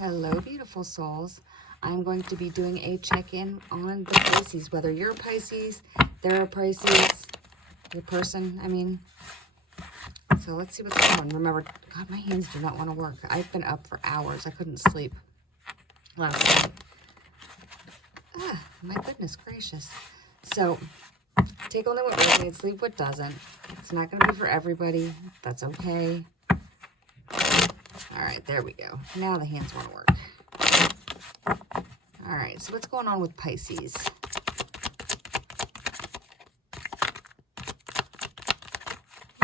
Hello, beautiful souls. I'm going to be doing a check-in on the Pisces, whether you're a Pisces, they're a Pisces, your person, I mean. So let's see what's going on. Remember, God, my hands do not want to work. I've been up for hours. I couldn't sleep last night. Ah, my goodness gracious. So, take only what resonates, sleep what doesn't. It's not going to be for everybody. That's okay. All right, there we go. Now the hands want to work. All right, so what's going on with Pisces?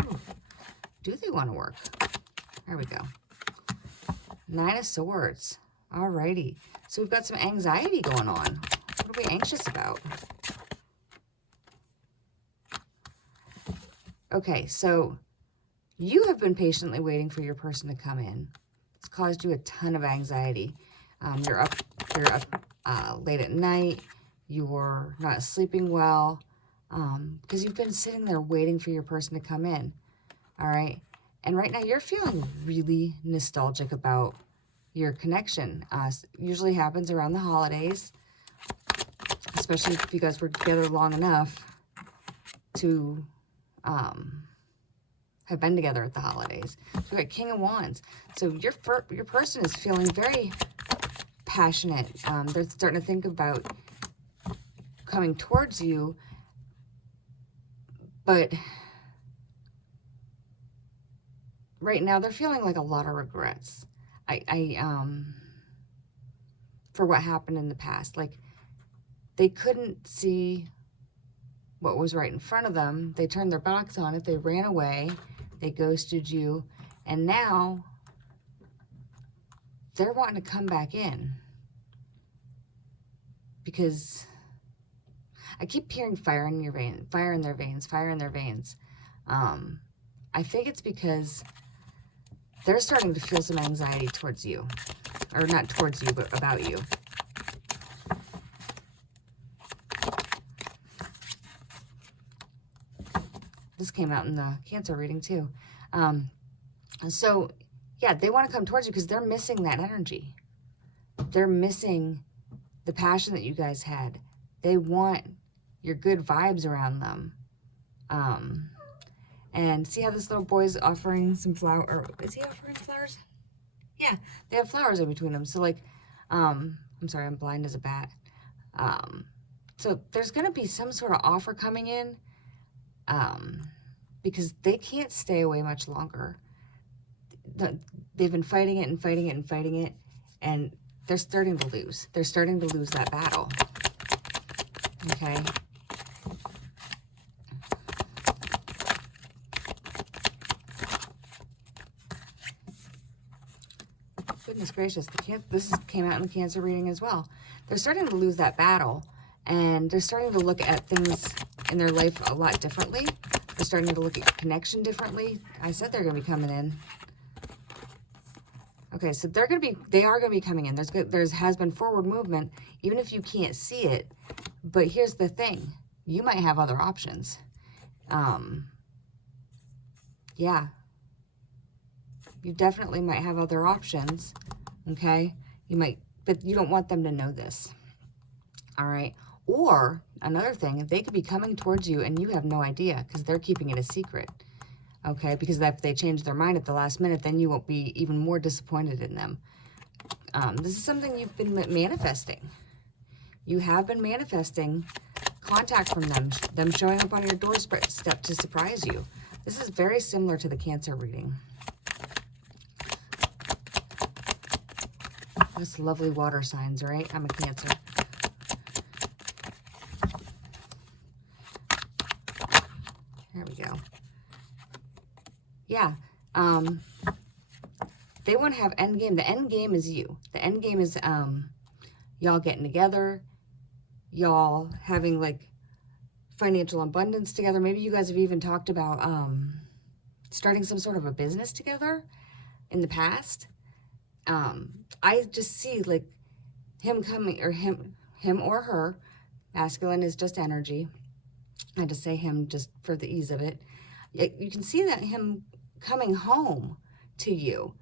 Ooh, do they want to work? There we go. 9 of Swords. All righty. So we've got some anxiety going on. What are we anxious about? Okay, so you have been patiently waiting for your person to come in. It's caused you a ton of anxiety. You're up late at night. You're not sleeping well because you've been sitting there waiting for your person to come in. All right. And right now you're feeling really nostalgic about your connection. Usually happens around the holidays, especially if you guys were together long enough to have been together at the holidays. So we got King of Wands. So your person is feeling very passionate. They're starting to think about coming towards you, but right now they're feeling like a lot of regrets. For what happened in the past. Like, they couldn't see what was right in front of them. They turned their backs on it. They ran away. They ghosted you. And now they're wanting to come back in. Because I keep hearing fire in your veins, fire in their veins, fire in their veins. I think it's because they're starting to feel some anxiety towards you. Or not towards you, but about you. This came out in the Cancer reading too. So, yeah, they want to come towards you because they're missing that energy. They're missing the passion that you guys had. They want your good vibes around them. And see how this little boy's offering some flower, or is he offering flowers? Yeah, they have flowers in between them. So, like, I'm sorry, I'm blind as a bat. So there's going to be some sort of offer coming in. Because they can't stay away much longer. They've been fighting it and fighting it and fighting it, and they're starting to lose. They're starting to lose that battle. Okay? Goodness gracious, this came out in the Cancer reading as well. They're starting to lose that battle, and they're starting to look at things in their life a lot differently. They're starting to look at connection differently. I said they're going to be coming in. Okay, so they are going to be coming in. There has been forward movement, even if you can't see it. But here's the thing. You might have other options. Yeah. You definitely might have other options. Okay? You might, but you don't want them to know this. All right? Or, another thing, they could be coming towards you and you have no idea because they're keeping it a secret, okay? Because if they change their mind at the last minute, then you won't be even more disappointed in them. This is something you've been manifesting. You have been manifesting contact from them showing up on your doorstep to surprise you. This is very similar to the Cancer reading. That's lovely water signs, right? I'm a Cancer. There we go. Yeah. They want to have end game. The end game is you. The end game is y'all getting together, y'all having like financial abundance together. Maybe you guys have even talked about starting some sort of a business together in the past. I just see like him coming, or him or her. Masculine is just energy. I just say him just for the ease of it. You can see that him coming home to you.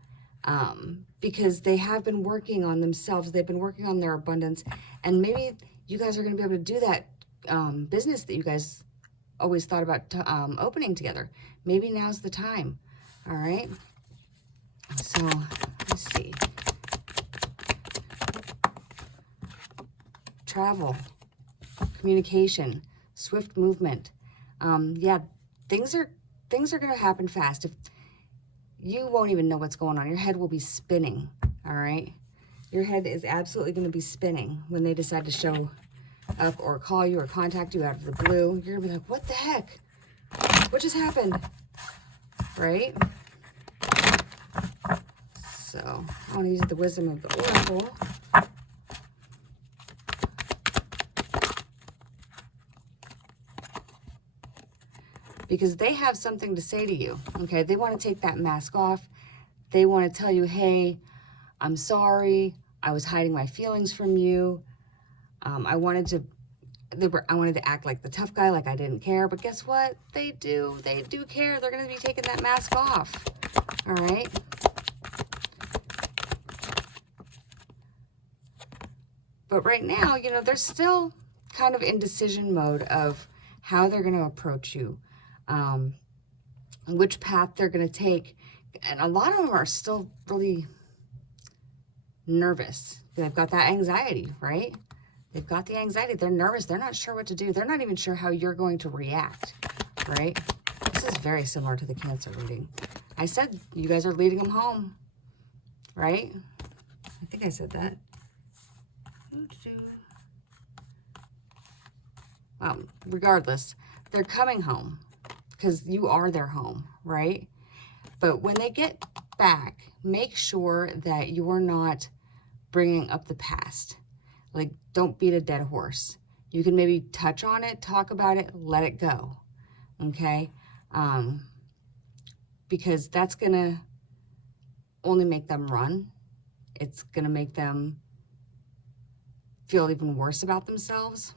because they have been working on themselves. They've been working on their abundance, and maybe you guys are going to be able to do that business that you guys always thought about opening together. Maybe now's the time. All right. So let's see. Travel, communication, swift movement. Yeah, things are going to happen fast. If you won't even know what's going on, your head will be spinning. All right. Your head is absolutely going to be spinning when they decide to show up or call you or contact you out of the blue. You're going to be like, what the heck? What just happened? Right? So I want to use the wisdom of the oracle. Because they have something to say to you, okay? They want to take that mask off. They want to tell you, hey, I'm sorry. I was hiding my feelings from you. I wanted to act like the tough guy, like I didn't care. But guess what? They do care. They're going to be taking that mask off, all right? But right now, you know, they're still kind of in decision mode of how they're going to approach you. Which path they're going to take. And a lot of them are still really nervous. They've got that anxiety, right? They've got the anxiety. They're nervous. They're not sure what to do. They're not even sure how you're going to react, right? This is very similar to the Cancer reading. I said you guys are leading them home, right? I think I said that. Regardless, they're coming home because you are their home, right? But when they get back, make sure that you're not bringing up the past. Like, don't beat a dead horse. You can maybe touch on it, talk about it, let it go, okay? Because that's going to only make them run. It's going to make them feel even worse about themselves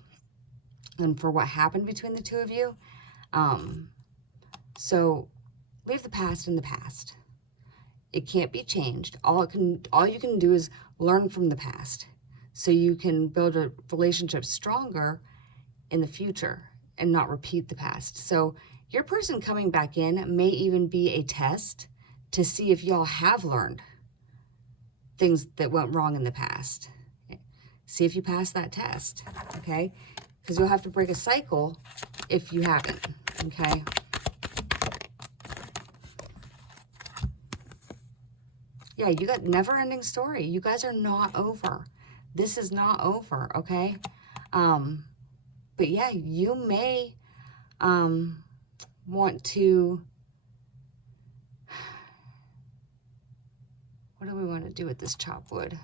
than for what happened between the two of you. So leave the past in the past. It can't be changed. All you can do is learn from the past so you can build a relationship stronger in the future and not repeat the past. So your person coming back in may even be a test to see if y'all have learned things that went wrong in the past. See if you pass that test, okay? Because you'll have to break a cycle if you haven't, okay? Yeah, you got never-ending story. You guys are not over. This is not over, okay? But yeah, you may want to... What do we want to do with this chop wood?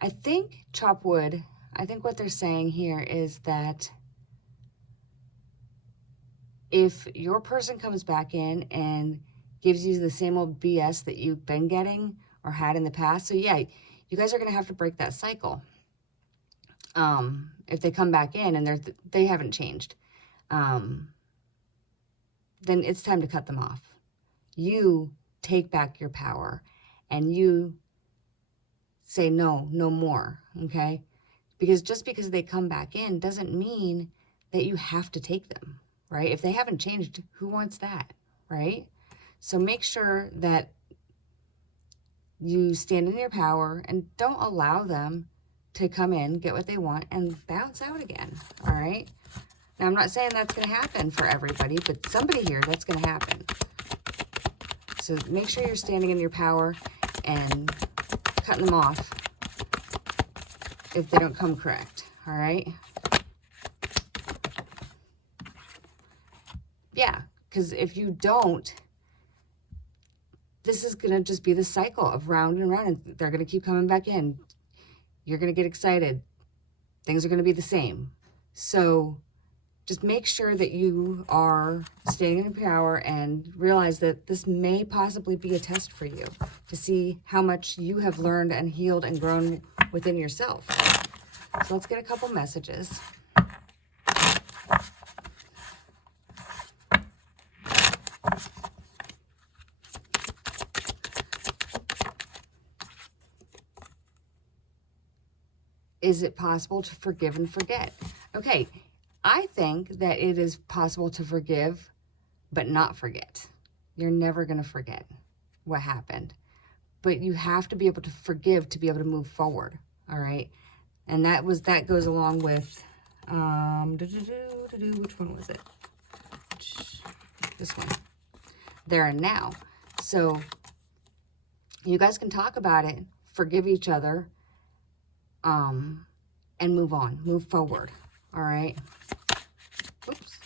I think chop wood, I think what they're saying here is that if your person comes back in and gives you the same old BS that you've been getting or had in the past, so yeah, you guys are going to have to break that cycle. If they come back in and they haven't changed, then it's time to cut them off. You take back your power and you say no more, okay? Because just because they come back in doesn't mean that you have to take them, right? If they haven't changed, who wants that, right? So make sure that you stand in your power and don't allow them to come in, get what they want, and bounce out again, all right? Now, I'm not saying that's going to happen for everybody, but somebody here, that's going to happen. So make sure you're standing in your power and cutting them off if they don't come correct, all right? Yeah, because if you don't, this is going to just be the cycle of round and round, and they're going to keep coming back in. You're going to get excited. Things are going to be the same. So just make sure that you are staying in your power and realize that this may possibly be a test for you to see how much you have learned and healed and grown within yourself. So let's get a couple messages. Is it possible to forgive and forget? Okay, I think that it is possible to forgive, but not forget. You're never going to forget what happened. But you have to be able to forgive to be able to move forward, all right? And that goes along with, which one was it? This one. There and now. So you guys can talk about it, forgive each other, and move on, move forward, all right? Oops.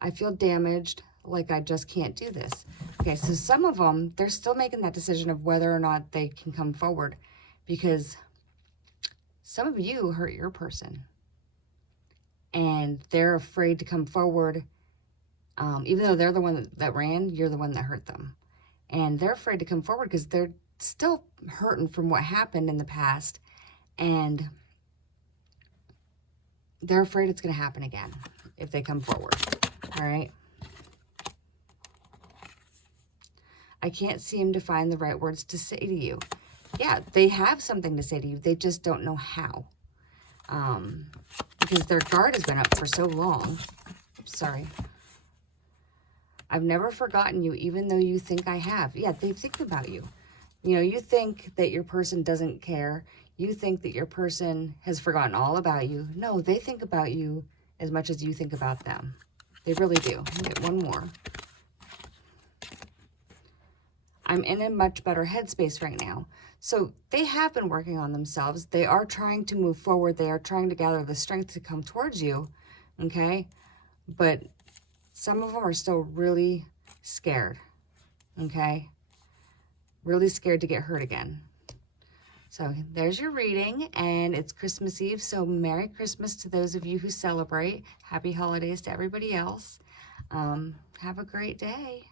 I feel damaged, like I just can't do this. Okay, so some of them, they're still making that decision of whether or not they can come forward, because some of you hurt your person and they're afraid to come forward. Even though they're the one that ran, you're the one that hurt them. And they're afraid to come forward because they're still hurting from what happened in the past. And they're afraid it's going to happen again if they come forward. All right. I can't seem to find the right words to say to you. Yeah, they have something to say to you. They just don't know how. Because their guard has been up for so long. Sorry. I've never forgotten you, even though you think I have. Yeah, they think about you. You know, you think that your person doesn't care. You think that your person has forgotten all about you. No, they think about you as much as you think about them. They really do. I'll get one more. I'm in a much better headspace right now. So they have been working on themselves. They are trying to move forward. They are trying to gather the strength to come towards you, okay? But some of them are still really scared, okay? Really scared to get hurt again. So there's your reading, and it's Christmas Eve, so Merry Christmas to those of you who celebrate. Happy holidays to everybody else. Have a great day.